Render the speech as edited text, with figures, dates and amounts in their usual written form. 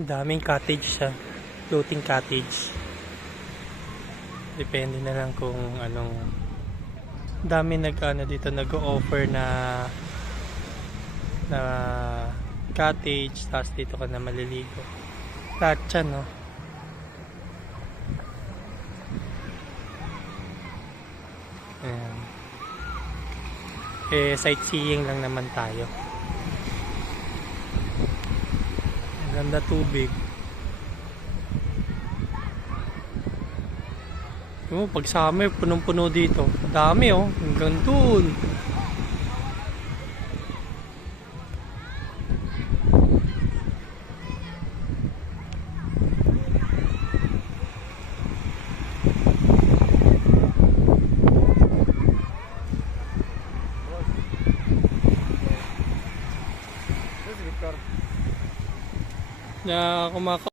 Daming cottage siya. Floating cottage. Depende na lang kung anong dami dito nag-o-offer na cottage, tapos dito ka na maliligo. Lahat yan, no? Ayan. Sightseeing lang naman tayo. Ang ganda tubig. Pag summer, punong-puno dito. Dami, oh. Hanggang dun. Na kumaka